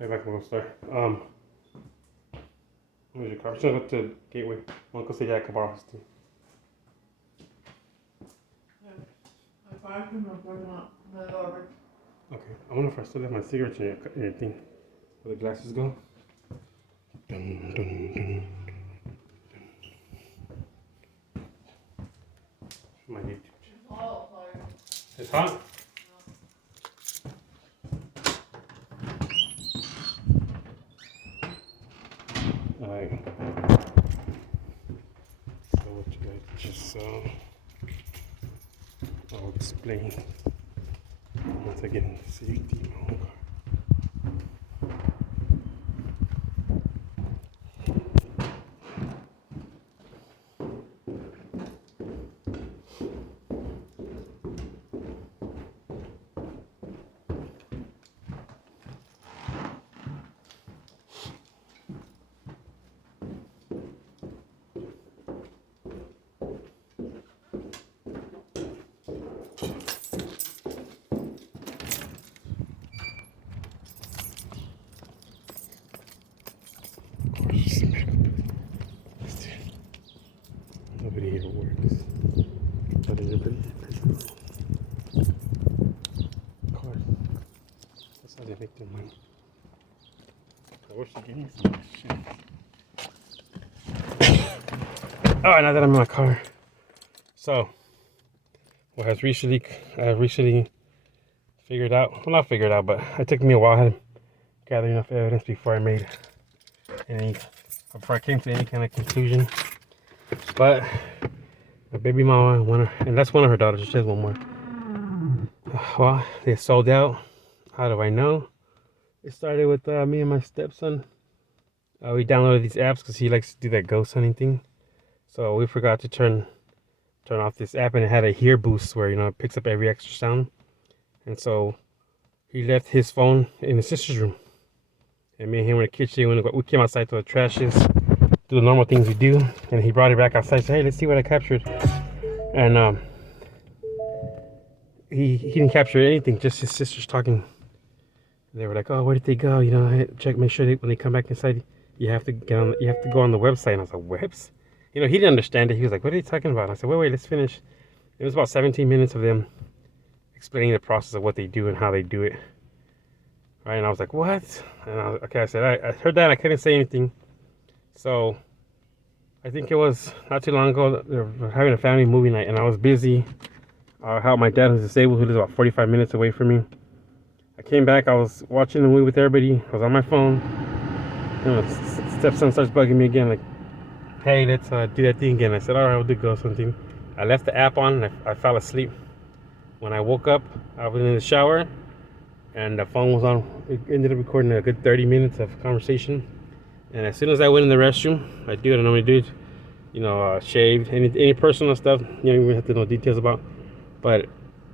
Hey, back from the store. Where's your car? I'm just gonna go to Gateway. I'm gonna say yeah, I can borrow his thing. Okay. I wonder if I still have my cigarettes in your thing. Where the glasses go. Dun, dun, dun. My YouTube channel. It's hot? Alright. So what you guys just saw, I'll explain once I get in safety mode. Nobody here works. But everybody of course. That's how they make their money. I wish they gave me some of this shit. Alright, now that I'm in my car. So what has recently figured out, well, not figured out, but it took me a while. I had to gather enough evidence before I came to any kind of conclusion. But my baby mama, and that's one of her daughters. She has one more. Well, they sold out. How do I know? It started with me and my stepson. We downloaded these apps because he likes to do that ghost hunting thing. So we forgot to turn off this app, and it had a hear boost where it picks up every extra sound. And so he left his phone in his sister's room, and me and him were in the kitchen. We came outside to the trashes, do the normal things we do, and he brought it back outside. Said, "Hey, let's see what I captured." And he didn't capture anything, just his sisters talking. They were like, "Oh, where did they go? Check, make sure when they come back inside, you have to go on the website." And I was like, "Webs?" He didn't understand it. He was like, "What are you talking about?" And I said, "Wait, let's finish." It was about 17 minutes of them explaining the process of what they do and how they do it. Right? And I was like, "What?" And I said, I heard that. And I couldn't say anything. So I think it was not too long ago. They were having a family movie night, and I was busy. How my dad was disabled, who lives about 45 minutes away from me. I came back. I was watching the movie with everybody. I was on my phone. Stepson starts bugging me again, like, "Hey, let's do that thing again." I said, "All right, I'll do ghost hunting." I left the app on, and I fell asleep. When I woke up, I was in the shower, and the phone was on. It ended up recording a good 30 minutes of conversation. And as soon as I went in the restroom, I do what I normally do, shaved, any personal stuff, you don't even have to know details about. But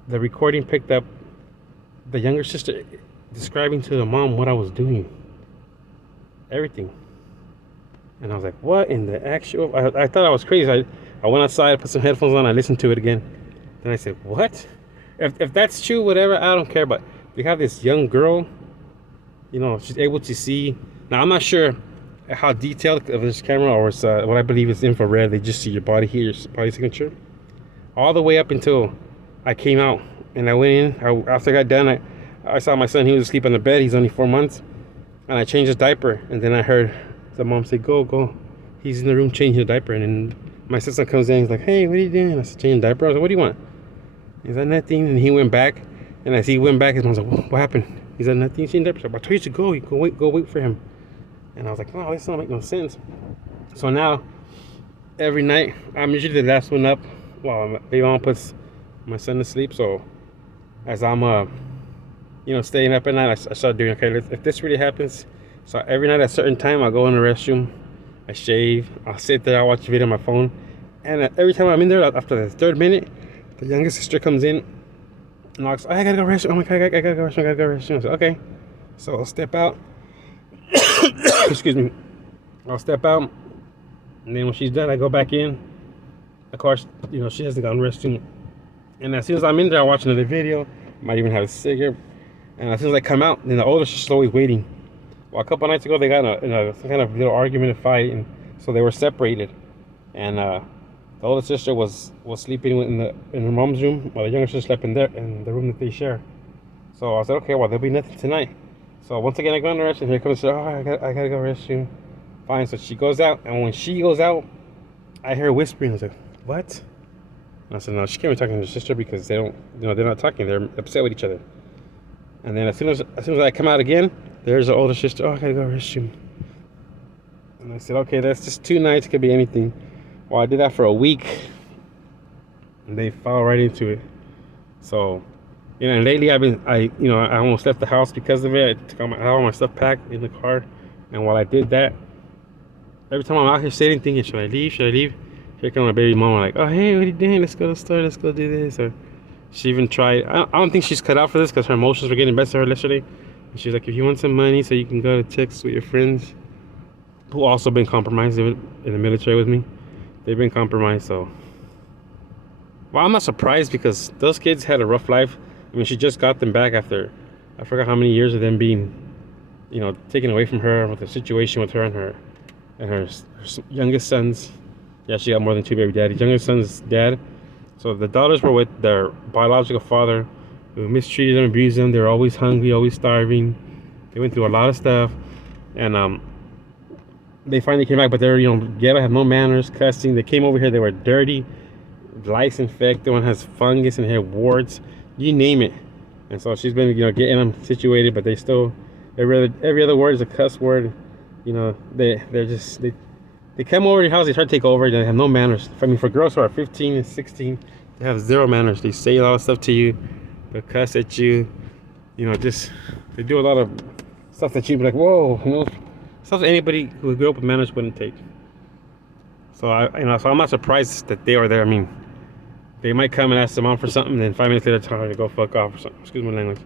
the recording picked up the younger sister describing to the mom what I was doing. Everything. And I was like, what in the actual? I thought I was crazy. I went outside, put some headphones on, I listened to it again. Then I said, what? If that's true, whatever, I don't care. But we have this young girl, she's able to see. Now, I'm not sure how detailed of this camera, or it's what I believe is infrared. They just see your body here, your body signature. All the way up until I came out and I went in. After I got done, I saw my son. He was asleep on the bed. He's only 4 months. And I changed his diaper. And then I heard the mom say, go. He's in the room changing the diaper. And then my sister comes in. He's like, "Hey, what are you doing?" I said, "Changing the diaper." I was like, "What do you want?" He's like, "Nothing." And he went back. And as he went back, his mom's like, "What happened?" He's like, "Nothing, changing diapers." I told you to go. You go wait for him. And I was like, "No, this don't make no sense." So now, every night, I'm usually the last one up while my baby mom puts my son to sleep. So as I'm staying up at night, I start doing, okay, if this really happens. So every night at a certain time, I'll go in the restroom, I shave, I'll sit there, I'll watch a video on my phone. And every time I'm in there, after the 3rd minute, the youngest sister comes in and knocks, "I gotta go restroom." I'm like, I gotta go restroom. I said, "Okay." So I'll step out. Excuse me. I'll step out, and then when she's done, I go back in. Of course, she hasn't gone restroom. And as soon as I'm in there, I watch another video. Might even have a cigarette. And as soon as I come out, then the older sister's always waiting. Well, a couple nights ago, they got in some kind of little argument and fight, and so they were separated. And the older sister was sleeping in her mom's room, while the younger sister slept in the room that they share. So I said, okay, well, there'll be nothing tonight. So once again, I go in the restroom. Here comes, oh, I gotta go restroom. Fine. So she goes out, and when she goes out, I hear whispering. I was like, what? And I said, no, she can't be talking to her sister because they don't, they're not talking. They're upset with each other. And then as soon as I come out again, there's the older sister. Oh, I gotta go to the restroom. And I said, okay, that's just 2 nights. Could be anything. Well, I did that for a week, and they fell right into it. So, and lately I almost left the house because of it. I took all my stuff packed in the car, and while I did that, every time I'm out here sitting, thinking, should I leave? Should I leave? Here comes my baby mama, like, oh, hey, what are you doing? Let's go to the store. Let's go do this. Or she even tried. I don't think she's cut out for this because her emotions were getting best of her yesterday. And she's like, if you want some money so you can go to Texas with your friends, who also been compromised in the military with me, they've been compromised. So, well, I'm not surprised because those kids had a rough life. I mean, she just got them back after I forgot how many years of them being, taken away from her, with the situation with her and her youngest sons. Yeah, she got more than 2 baby daddies. Youngest son's dad. So the daughters were with their biological father, who mistreated them, abused them. They were always hungry, always starving. They went through a lot of stuff, and they finally came back, but they're ghetto, have no manners, cussing. They came over here, they were dirty, lice infected. One has fungus and had warts, you name it. And so she's been getting them situated, but they still every other word is a cuss word. They come over to your house, they try to take over, they have no manners. I mean, for girls who are 15 and 16, they have zero manners. They say a lot of stuff to you, they cuss at you, they do a lot of stuff that you'd be like, whoa, stuff that anybody who grew up with manners wouldn't take. So so I'm not surprised that they were there. I mean, they might come and ask their mom for something, and then 5 minutes later tell her to go fuck off or something. Excuse my language.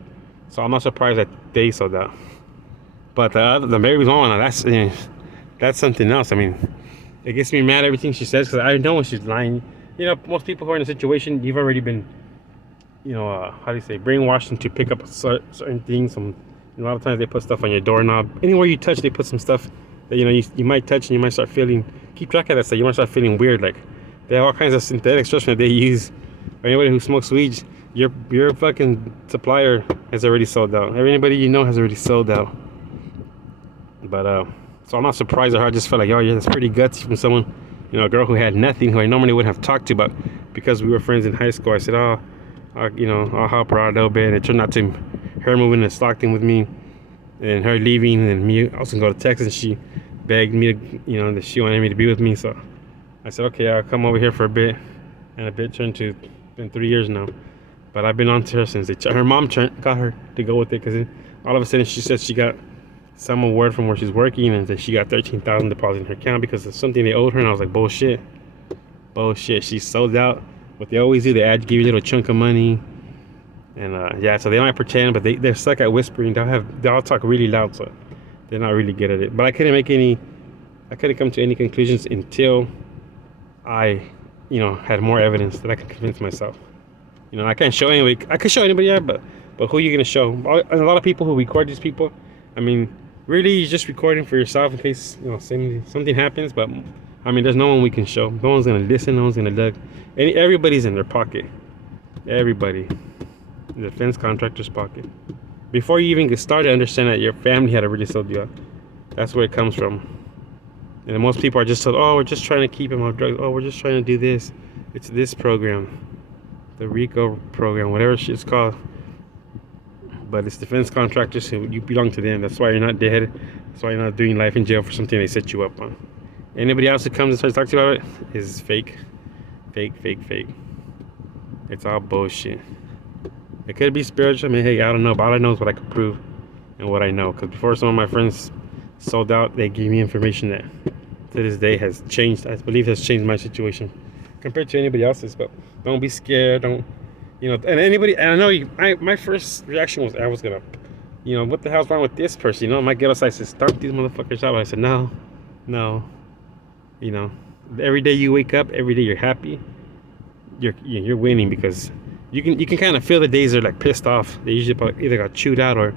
So I'm not surprised that they saw that. But the baby's mama, that's something else. I mean, it gets me mad everything she says because I know when she's lying. Most people who are in a situation, you've already been, how do you say, brainwashed into pick up certain things. A lot of times they put stuff on your doorknob. Anywhere you touch, they put some stuff that you might touch, and you might start feeling. Keep track of that stuff. You might start feeling weird. Like they have all kinds of synthetic stuff that they use. Or anybody who smokes weed, your fucking supplier has already sold out. Anybody has already sold out. But so I'm not surprised at her. I just felt like, yeah, that's pretty gutsy from someone, a girl who had nothing, who I normally wouldn't have talked to, but because we were friends in high school, I said, I'll help her out a little bit. And it turned out to her moving to Stockton with me, and her leaving, and me also go to Texas. And she begged me to, that she wanted me to be with me. So I said, okay, I'll come over here for a bit. And a bit turned to been 3 years now, but I've been on to her since her mom got her to go with it, because all of a sudden she said she got some award from where she's working, and that she got $13,000 deposited in her account because of something they owed her. And I was like, bullshit. She sold out. What they always do, they give you a little chunk of money, and so they might pretend, but they're stuck at whispering. They'll talk really loud, so they're not really good at it. But I couldn't come to any conclusions until I had more evidence that I could convince myself. I can't show anybody. I could show anybody, yeah, but who are you gonna show? A lot of people who record these people, I mean, really, you're just recording for yourself in case something happens. But I mean, there's no one we can show. No one's gonna listen. No one's gonna look. Everybody's in their pocket. Everybody, the defense contractor's pocket. Before you even get started, understand that your family had already sold you out. That's where it comes from. And most people are just told, oh, we're just trying to keep him off drugs. Oh, we're just trying to do this. It's this program, the RICO program, whatever it's called. But it's defense contractors, who you belong to them. That's why you're not dead. That's why you're not doing life in jail for something they set you up on. Anybody else who comes and starts to talk to you about it is fake. Fake. It's all bullshit. It could be spiritual. I mean, hey, I don't know. But all I know is what I can prove and what I know. Because before some of my friends sold out, they gave me information that to this day has changed. I believe has changed my situation compared to anybody else's. But don't be scared. Don't. And anybody, and I know my first reaction was I was gonna, what the hell's wrong with this person? My ghetto side says, stomp these motherfuckers out. But I said, no. Every day you wake up, every day you're happy. You're winning, because you can kind of feel the days they're like pissed off. They usually either got chewed out or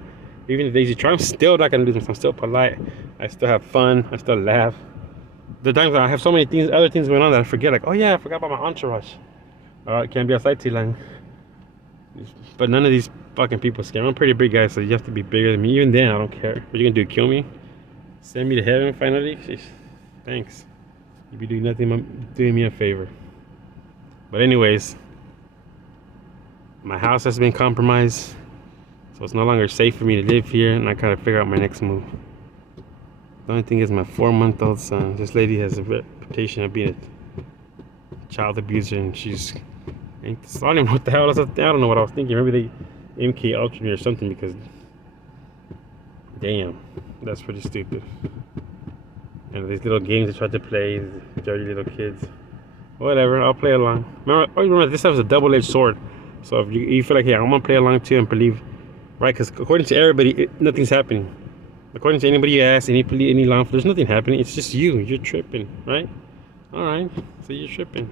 Even the days you try, I'm still not gonna lose myself. I'm still polite. I still have fun. I still laugh. The times I have so many things, other things going on that I forget. Like, oh yeah, I forgot about my entourage. Can't be outside too long. But none of these fucking people scare me. I'm a pretty big guy, so you have to be bigger than me. Even then, I don't care. What you gonna do? Kill me? Send me to heaven finally? Sheesh. Thanks. You'd be doing nothing, doing me a favor. But anyways, my house has been compromised, so it's no longer safe for me to live here, and I gotta figure out my next move. The only thing is my 4-month-old son. This lady has a reputation of being a child abuser, and she's. I don't even know what the hell I don't know what I was thinking. Maybe they MK Ultra me or something because. Damn, that's pretty stupid. And these little games they try to play, these dirty little kids. Whatever, I'll play along. Remember this stuff is a double-edged sword. So if you feel like, yeah, I'm gonna play along too and believe, right? Because according to everybody, nothing's happening. According to anybody you ask, any law enforcement, there's nothing happening. It's just you. You're tripping, right? All right, so you're tripping.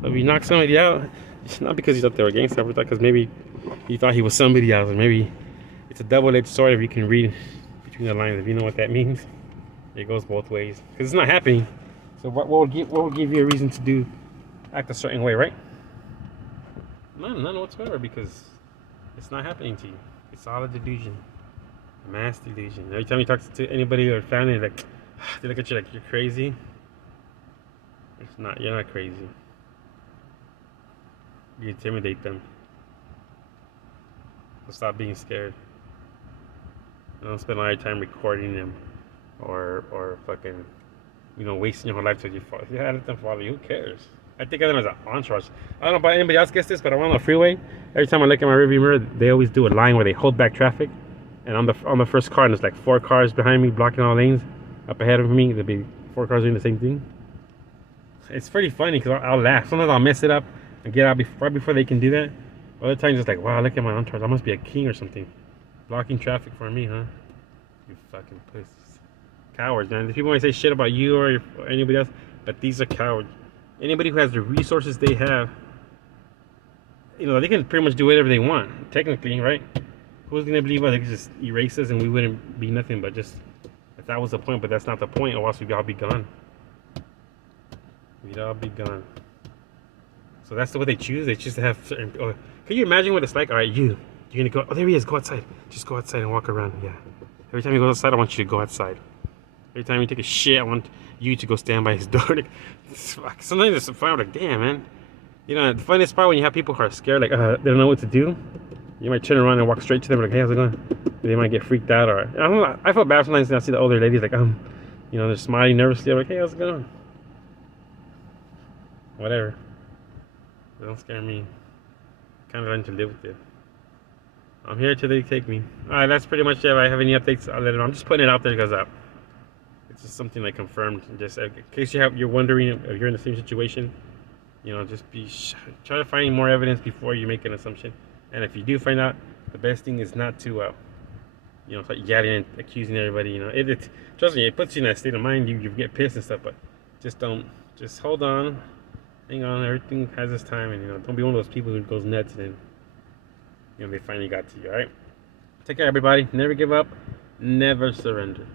So if you knock somebody out, it's not because you thought they were gangster, but because maybe you thought he was somebody else, or maybe it's a double-edged sword. If you can read between the lines, if you know what that means, it goes both ways. Because it's not happening. So what will give you a reason to act a certain way, right? None whatsoever, because it's not happening to you. It's all a delusion, a mass delusion. Every time you talk to anybody or family, like they look at you like you're crazy. It's not. You're not crazy. You intimidate them. So stop being scared. Don't spend all your time recording them, or fucking, wasting your whole life till you fall. Yeah, let them follow you. Who cares? I think of them as an entourage. I don't know about anybody else gets this, but I'm on the freeway. Every time I look at my rearview mirror, they always do a line where they hold back traffic. And on the first car, and there's like 4 cars behind me blocking all lanes. Up ahead of me, there'll be 4 cars doing the same thing. It's pretty funny because I'll laugh. Sometimes I'll mess it up and get out right before they can do that. Other times it's like, wow, look at my entourage. I must be a king or something. Blocking traffic for me, huh? You fucking pussies. Cowards, man. The people might say shit about you or anybody else, but these are cowards. Anybody who has the resources they have, they can pretty much do whatever they want, technically, right? Who's gonna believe us? They could just erase us and we wouldn't be nothing but just, if that was the point, but that's not the point, or else we'd all be gone. We'd all be gone. So that's what they choose. They choose to have certain. Can you imagine what it's like? All right, you're gonna go. Oh, there he is. Go outside. Just go outside and walk around. Yeah. Every time you go outside, I want you to go outside. Every time you take a shit, I want you to go stand by his door. Sometimes it's fun. I'm like, damn, man. The funniest part when you have people who are scared, like they don't know what to do. You might turn around and walk straight to them, like, hey, how's it going? They might get freaked out, or I don't know. I feel bad sometimes when I see the older ladies, like, they're smiling nervously. I'm like, hey, how's it going? Whatever. Don't scare me. Kind of learn to live with it. I'm here till they take me. Alright, that's pretty much it. If I have any updates, I'll let them know. I'm just putting it out there because it's just something I confirmed. Just in case you're wondering if you're in the same situation, just try to find more evidence before you make an assumption. And if you do find out, the best thing is not to, start yelling and accusing everybody. Trust me, it puts you in that state of mind. You get pissed and stuff, but just hold on. Hang on, everything has its time, and don't be one of those people who goes nuts and then they finally got to you. All right, take care, everybody. Never give up, never surrender.